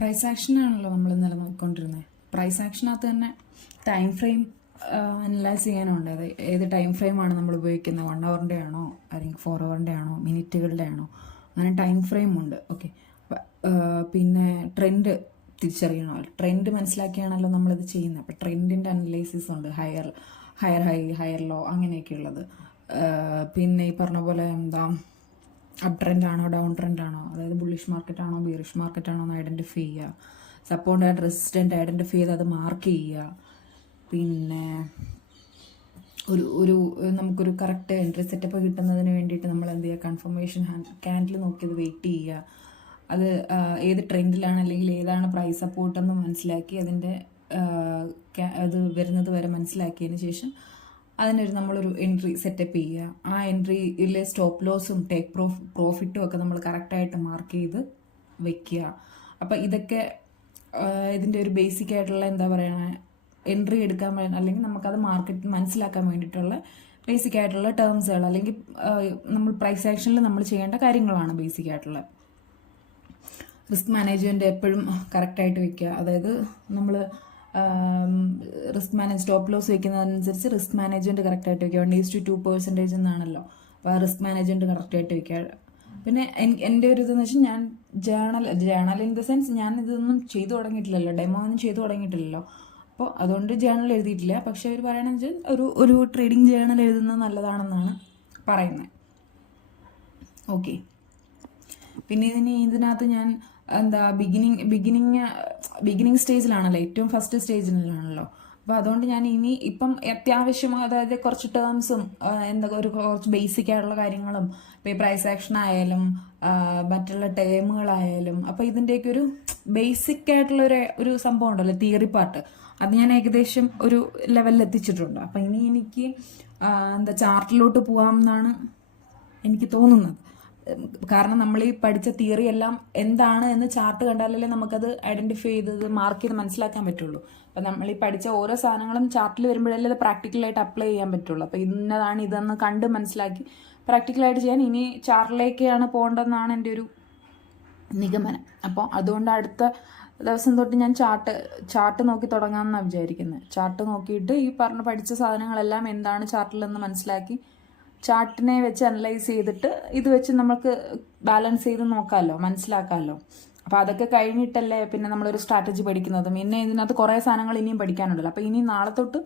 Price ആക്ഷനാണല്ലോ നമ്മൾ ഇന്നലെ നോക്കിക്കൊണ്ടിരുന്നത്. Price ആക്ഷനകത്ത് തന്നെ ടൈം ഫ്രെയിം അനലൈസ് ചെയ്യാനുണ്ട്. അത് ഏത് ടൈം ഫ്രെയിമാണ് നമ്മൾ ഉപയോഗിക്കുന്നത്, 1 ഹവറിൻ്റെ ആണോ അല്ലെങ്കിൽ 4 ഹവറിൻ്റെ ആണോ മിനിറ്റുകളുടെ ആണോ, അങ്ങനെ ടൈം ഫ്രെയിം ഉണ്ട്. ഓക്കെ, പിന്നെ ട്രെൻഡ് തിരിച്ചറിയണോ, ട്രെൻഡ് മനസ്സിലാക്കിയാണല്ലോ നമ്മളിത് ചെയ്യുന്നത്. അപ്പോൾ ട്രെൻഡിൻ്റെ അനലൈസിസ് ഉണ്ട്, ഹയർ ഹൈ ഹയർ ലോ അങ്ങനെയൊക്കെയുള്ളത്. പിന്നെ ഈ പറഞ്ഞ പോലെ അപ് ട്രെൻഡ് ആണോ ഡൗൺ ട്രെൻഡ് ആണോ, അതായത് ബുള്ളിഷ് മാർക്കറ്റ് ആണോ ബീറിഷ് മാർക്കറ്റ് ആണോ എന്ന് ഐഡൻറ്റിഫൈ ചെയ്യുക. സപ്പോർട്ട് ആൻഡ് റെസിസ്റ്റൻ്റ് ഐഡൻറ്റിഫൈ ചെയ്ത് അത് മാർക്ക് ചെയ്യുക. പിന്നെ ഒരു നമുക്കൊരു കറക്റ്റ് എൻട്രി സെറ്റപ്പ് കിട്ടുന്നതിന് വേണ്ടിയിട്ട് നമ്മൾ എന്ത് ചെയ്യുക, കൺഫർമേഷൻ ക്യാൻഡിൽ നോക്കിയത് വെയിറ്റ് ചെയ്യുക. അത് ഏത് ട്രെൻഡിലാണ് അല്ലെങ്കിൽ ഏതാണ് പ്രൈസ് സപ്പോർട്ടെന്ന് മനസ്സിലാക്കി അതിൻ്റെ അത് വരുന്നത് വരെ മനസ്സിലാക്കിയതിന് ശേഷം നമ്മളൊരു എൻട്രി സെറ്റപ്പ് ചെയ്യുക. ആ എൻട്രിയിലെ സ്റ്റോപ്പ് ലോസും ടേക്ക് പ്രോഫിറ്റും ഒക്കെ നമ്മൾ കറക്റ്റായിട്ട് മാർക്ക് ചെയ്ത് വെക്കുക. അപ്പം ഇതൊക്കെ ഇതിൻ്റെ ഒരു ബേസിക് ആയിട്ടുള്ള എന്താ പറയുക, എൻട്രി എടുക്കാൻ അല്ലെങ്കിൽ നമുക്കത് മാർക്കറ്റ് മനസ്സിലാക്കാൻ വേണ്ടിയിട്ടുള്ള ബേസിക് ആയിട്ടുള്ള ടേംസുകൾ അല്ലെങ്കിൽ നമ്മൾ പ്രൈസ് ആക്ഷനിൽ നമ്മൾ ചെയ്യേണ്ട കാര്യങ്ങളാണ് ബേസിക് ആയിട്ടുള്ള. റിസ്ക് മാനേജ്മെൻറ്റ് എപ്പോഴും കറക്റ്റായിട്ട് വെക്കുക. അതായത് നമ്മൾ റിസ്ക് സ്റ്റോപ്പ് ലോസ് വെക്കുന്നതനുസരിച്ച് റിസ്ക് മാനേജ്മെൻറ്റ് കറക്റ്റായിട്ട് വെക്കുക. 1:2% എന്നാണല്ലോ, അപ്പോൾ റിസ്ക് മാനേജ്മെൻറ്റ് കറക്റ്റായിട്ട് വെക്കുക. പിന്നെ എൻ്റെ ഒരു ഇതെന്ന് വെച്ചാൽ ഞാൻ ജേണൽ ഇൻ ദ സെൻസ് ഞാൻ ഇതൊന്നും ചെയ്തു തുടങ്ങിയിട്ടില്ലല്ലോ, ഡെമോ ഒന്നും ചെയ്തു തുടങ്ങിയിട്ടില്ലല്ലോ. അപ്പോൾ അതുകൊണ്ട് ജേണൽ എഴുതിയിട്ടില്ല. പക്ഷെ അവർ പറയണമെന്ന് വെച്ചാൽ ഒരു ട്രേഡിംഗ് ജേണൽ എഴുതുന്നത് നല്ലതാണെന്നാണ് പറയുന്നത്. ഓക്കെ, പിന്നെ ഇതിനകത്ത് ഞാൻ ബിഗിനിങ് സ്റ്റേജിലാണല്ലോ, ഏറ്റവും ഫസ്റ്റ് സ്റ്റേജിലാണല്ലോ. അപ്പോൾ അതുകൊണ്ട് ഞാൻ ഇപ്പം അത്യാവശ്യം അതായത് കുറച്ച് ടേംസും കുറച്ച് ബേസിക് ആയിട്ടുള്ള കാര്യങ്ങളും ഇപ്പോൾ ഈ പ്രൈസ് ആക്ഷൻ ആയാലും മറ്റുള്ള ടേമുകളായാലും അപ്പോൾ ഇതിൻ്റെയൊക്കെ ഒരു ബേസിക് ആയിട്ടുള്ള ഒരു സംഭവം ഉണ്ടല്ലോ, തിയറി പാർട്ട്, അത് ഞാൻ ഏകദേശം ഒരു ലെവലിൽ എത്തിച്ചിട്ടുണ്ട്. അപ്പം എനിക്ക് ചാർട്ടിലോട്ട് പോകാം എന്നാണ് എനിക്ക് തോന്നുന്നത്. കാരണം നമ്മൾ ഈ പഠിച്ച തിയറി എല്ലാം എന്താണ് എന്ന് ചാർട്ട് കണ്ടാലല്ലേ നമുക്കത് ഐഡന്റിഫൈ ചെയ്തത് മാർക്ക് ചെയ്ത് മനസ്സിലാക്കാൻ പറ്റുള്ളൂ. അപ്പം നമ്മൾ ഈ പഠിച്ച ഓരോ സാധനങ്ങളും ചാർട്ടിൽ വരുമ്പോഴല്ലേ അത് പ്രാക്ടിക്കലായിട്ട് അപ്ലൈ ചെയ്യാൻ പറ്റുള്ളൂ. അപ്പം ഇന്നതാണ് ഇതെന്ന് കണ്ട് മനസ്സിലാക്കി പ്രാക്ടിക്കലായിട്ട് ചെയ്യാൻ ഇനി ചാർട്ടിലേക്കാണ് പോകേണ്ടതെന്നാണ് എൻ്റെ ഒരു നിഗമനം. അപ്പോൾ അതുകൊണ്ട് അടുത്ത ദിവസം തൊട്ട് ഞാൻ ചാർട്ട് നോക്കി തുടങ്ങാമെന്നാണ് വിചാരിക്കുന്നത്. ചാർട്ട് നോക്കിയിട്ട് ഈ പഠിച്ച സാധനങ്ങളെല്ലാം എന്താണ് ചാർട്ടിലെന്ന് മനസ്സിലാക്കി ചാർട്ടിനെ വെച്ച് അനലൈസ് ചെയ്തിട്ട് ഇത് വെച്ച് നമുക്ക് ബാലൻസ് ചെയ്ത് നോക്കാമല്ലോ, മനസ്സിലാക്കാമല്ലോ. അപ്പോൾ അതൊക്കെ കഴിഞ്ഞിട്ടല്ലേ പിന്നെ നമ്മളൊരു സ്ട്രാറ്റജി പഠിക്കുന്നതും. പിന്നെ ഇതിനകത്ത് കുറേ സാധനങ്ങൾ ഇനിയും പഠിക്കാനുണ്ടല്ലോ. അപ്പോൾ ഇനി നാളെ തൊട്ട്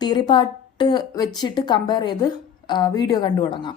തിയറി പാർട്ട് വെച്ചിട്ട് കമ്പയർ ചെയ്ത് വീഡിയോ കണ്ടു തുടങ്ങാം.